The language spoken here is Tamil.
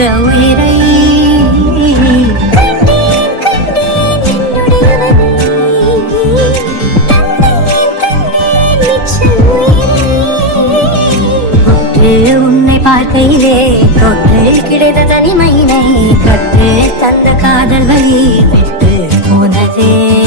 உயிரை உன்னை பார்க்கையிலே தொட்டு கிடைத்த தனிமையினை கற்று தந்த காதல் வழி விட்டு போனதே.